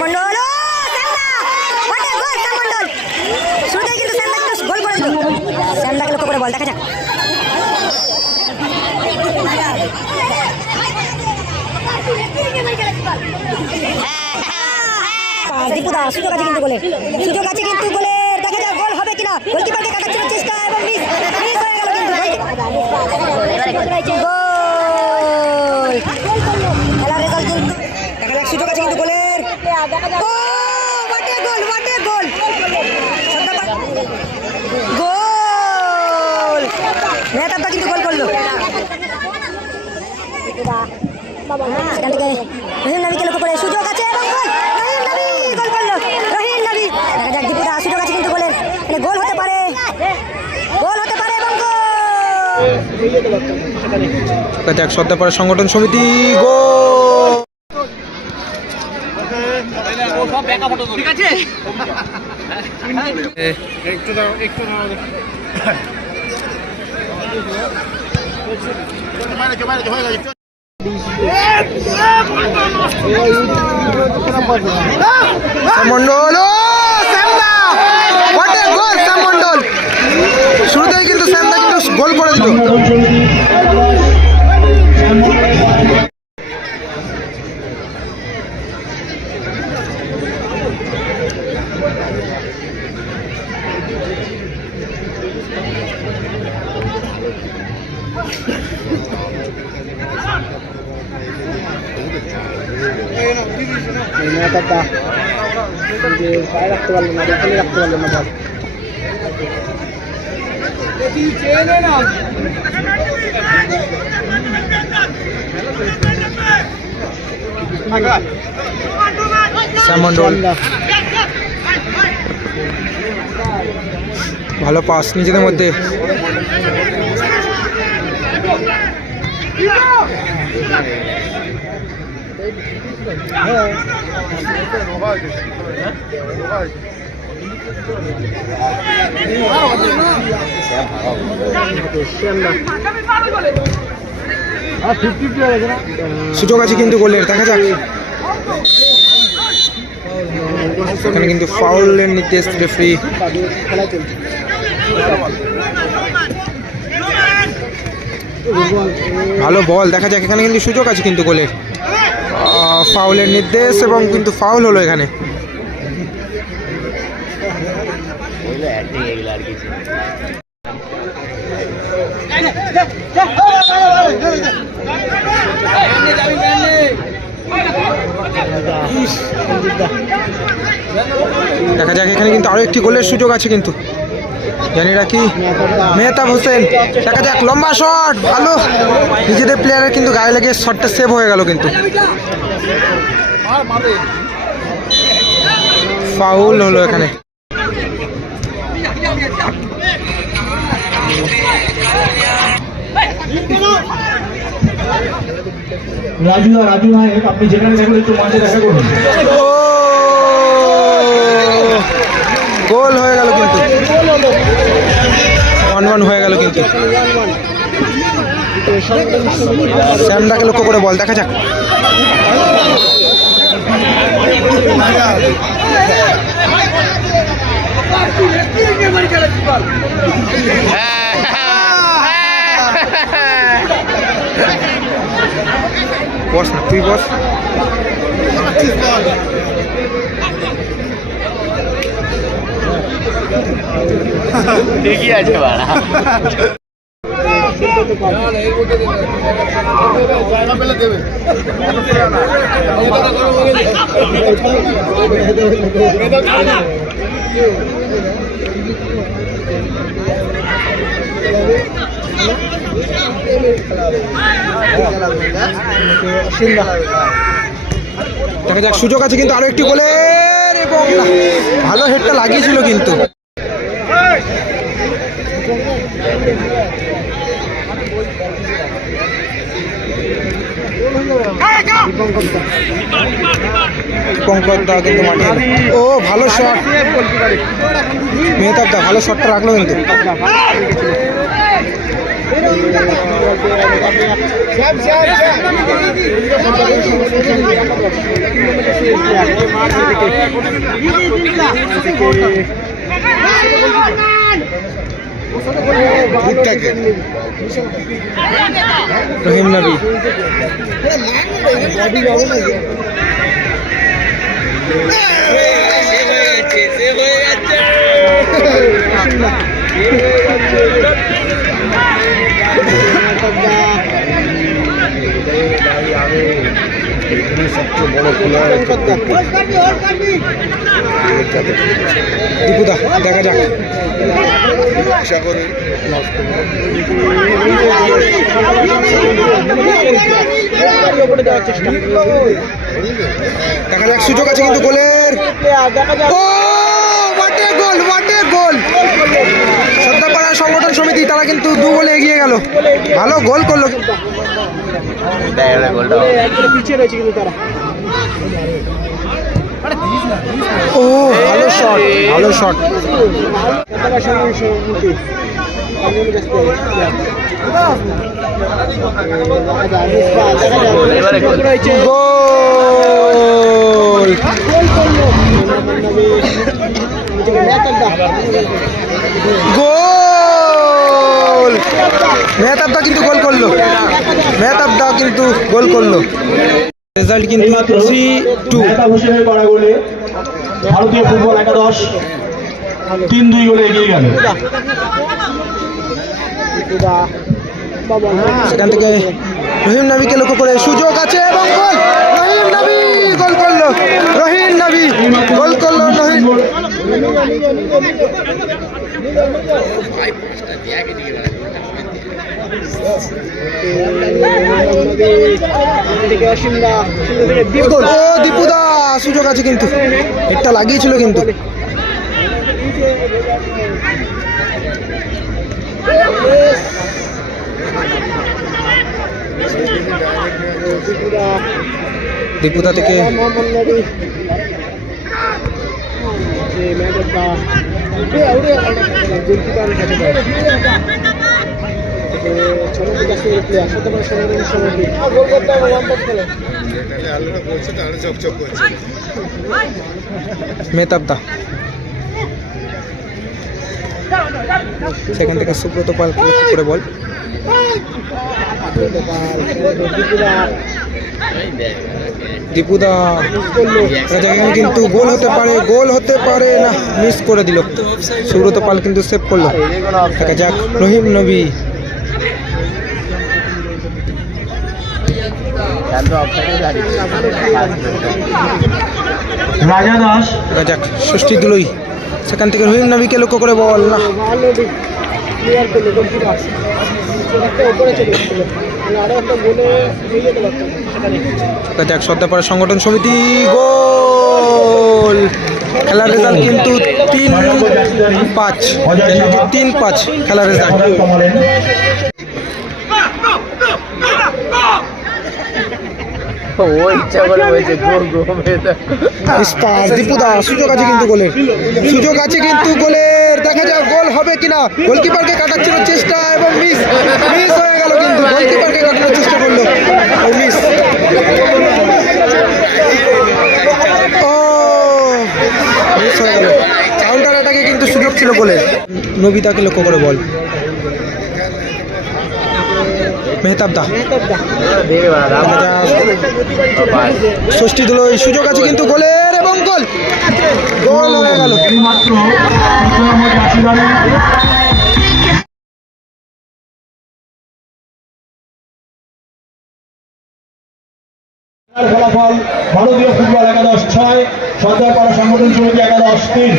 মন্ডল শুরুতে কিন্তু স্যামদা কিন্তু গোল করে দিল। স্যামদাকে লক্ষ্য করে বল, দেখা যাক। আর দীপুদা সুযোগ আছে কিন্তু গোলে। সুযোগ আছে কিন্তু গোলে। দেখা যাক গোল হবে কিনা। গোলকিপারকে কাটাচ্ছিল চেষ্টা এবং মিস মিস হয়ে গেল কিন্তু গোল খেলার রেজাল্ট কিন্তু দেখা যাক সুযোগ আছে কিন্তু গোলের ও হোয়াট এ গোল গোল। গোল। গোল সুযোগ আছে গোল। গোল মানে গোল হতে পারে। গোল গোল। সংগঠন সমিতি গোল শ্যাম মন্ডল শুরুতেই কিন্তু শ্যামদা কিন্তু গোল করে দিল। রাখতে পারল না এখানে রাখতে পারল না বল। ভালো পাস নিজেদের মধ্যে ফিফটি টু আছে না সুযোগ আছে কিন্তু গোলের, দেখা যাক। এখানে কিন্তু ফাউলের নির্দেশ রেফারি ভালো বল দেখা যাক, এখানে কিন্তু সুযোগ আছে কিন্তু গোলের। ফাউলের নির্দেশ এবং কিন্তু ফাউল হলো এখানে। দেখা যাক, এখানে কিন্তু আরও একটি গোলের সুযোগ আছে কিন্তু। জানি রাখি মেহতাব হোসেন। দেখা যাক লম্বা শট ভালো। নিজেদের প্লেয়ারের কিন্তু গায়ে লেগে শটটা সেভ হয়ে গেল কিন্তু। ফাউল হলো এখানে। রাজু রাজু নায়ক আপনি যেখানে থাকলে একটু মাঝে দেখা করুন। গোল হয়ে গেল কিন্তু। ওয়ান ওয়ান হয়ে গেল কিন্তু। শ্যামদাকে লক্ষ্য করে বল, দেখা যাক। বস না, তুই বস। দেখা যাক সুযোগ আছে কিন্তু আরও একটি এবং ভালো হেডটা লাগিয়েছিল কিন্তু। পঙ্কজ দা ও ভালো শট মেহতাব দা ভালো শটটা রাখল কিন্তু। রহিম নবী। দীপুদা। দেখা যাক। দেখা যাক সুযোগ আছে কিন্তু গোলের। ও গোল গোল সত্যাপাড়া সংগঠন সমিতি তারা কিন্তু দু গেল ভালো গোল করল। কিন্তু। ও ভালো শট ভালো শট গোল। মেহতাবদা কিন্তু গোল করল। মেহতাবদা কিন্তু গোল করল। রেজাল্ট কিন্তু থ্রি টু ভারতীয় ফুটবল একাদশ তিন দুই গোলে এগিয়ে গেল। সেখান থেকে রহিম নবীকে লক্ষ্য করে সুযোগ আছে এবং গোল। রহিম নবী গোল করল। রহিম নবী গোল করল রহিম। দীপুদা সুযোগ আছে কিন্তু একটা লাগিয়েছিল কিন্তু দীপুদা থেকে মেহতাবদা। সেখান থেকে সুব্রত পাল করে বল। দীপুদা। এখানে কিন্তু গোল হতে পারে, গোল হতে পারে না মিস করে দিল। সুব্রত পাল কিন্তু সেভ করল। দেখা যাক, রহিম নবী রাজা দাস। যাক ষষ্ঠী দুলই। সেখান থেকে রহিম নবীকে লক্ষ্য করে বল না। দেখা সর্দাপাড়া সংগঠন সমিতি গোল! খেলার রেজাল্ট কিন্তু তিন পাঁচ। তিন পাঁচ খেলার রেজাল্ট ইস্পাত দীপুদা সুযোগ আছে কিন্তু গোলের। সুযোগ আছে কিন্তু গোলের। দেখা যাক গোল হবে কিনা। গোলকিপারকে কাটাচ্ছিল চেষ্টা এবং মিস মিস হয়ে গেল কিন্তু। গোলকিপারকে কাটানোর চেষ্টা করল। মিস ও মিস হয়ে গেল। কাউন্টার অ্যাটাকে কিন্তু সুযোগ ছিল গোলের। নবিতাকে লক্ষ্য করে বল। মেহতাবদা। দেখা যাক ষষ্ঠী দিল সুযোগ আছে কিন্তু গোলের এবং গোল। গোল হয়ে গেল। ফলাফল ভারতীয় ফুটবল একাদশ ছয় সর্দারপাড়া সংগঠন সমিতি একাদশ তিন।